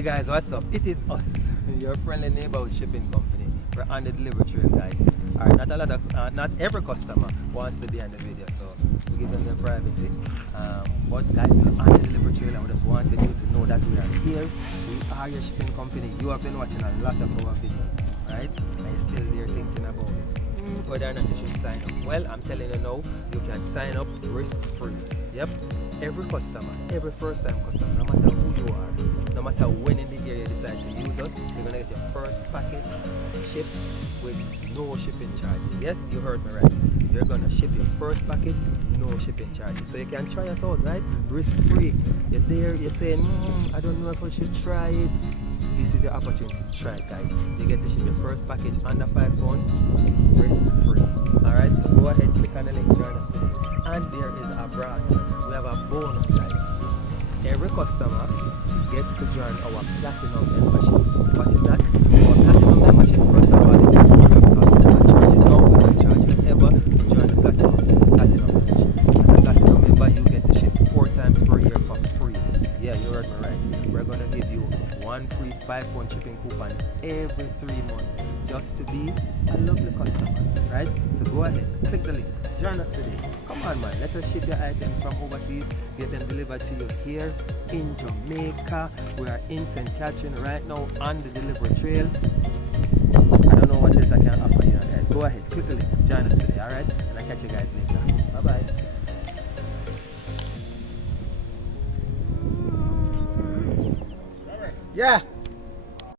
Hey guys, what's up? It is us, your friendly neighborhood shipping company. We're on the delivery trail, guys. Alright, not every customer wants to be on the video, so we give them their privacy. But guys, we're on the delivery trail and we just wanted you to know that we are here. We are your shipping company. You have been watching a lot of our videos, right? And you're still there thinking about it. Whether or not you should sign up. Well, I'm telling you now, you can sign up risk-free. Yep. Every customer, every first-time customer, no matter who you are, no matter when in the area you decide to use us, you're gonna get your first package shipped with no shipping charges. Yes, you heard me right. You're gonna ship your first package, no shipping charges. So you can try it out, right? Risk-free. You're there, you're saying, I don't know if I should try it. This is your opportunity to try it, guys. You get to ship your first package under £5, risk-free. Alright, so go ahead, click on the link, join us today. And there is a brand. We have a bonus, guys. Every customer gets to join our platinum membership. What is that? Our platinum membership, first of all, it is free of cost. We don't charge you now, we don't charge you ever to join the platinum membership. As a platinum member, you get to ship 4 times per year for free. Yeah, you heard me right. We're gonna give you one free £5 shipping coupon every 3 months just to be a lovely customer, right? So go ahead, click the link, join us today. Come on, man, let us ship your items from overseas, get them delivered to you here in Jamaica. We are in St. Catherine right now on the delivery trail. I don't know what else I can offer you guys. Go ahead, click the link, join us today, alright? And I'll catch you guys later. Bye-bye. Yeah.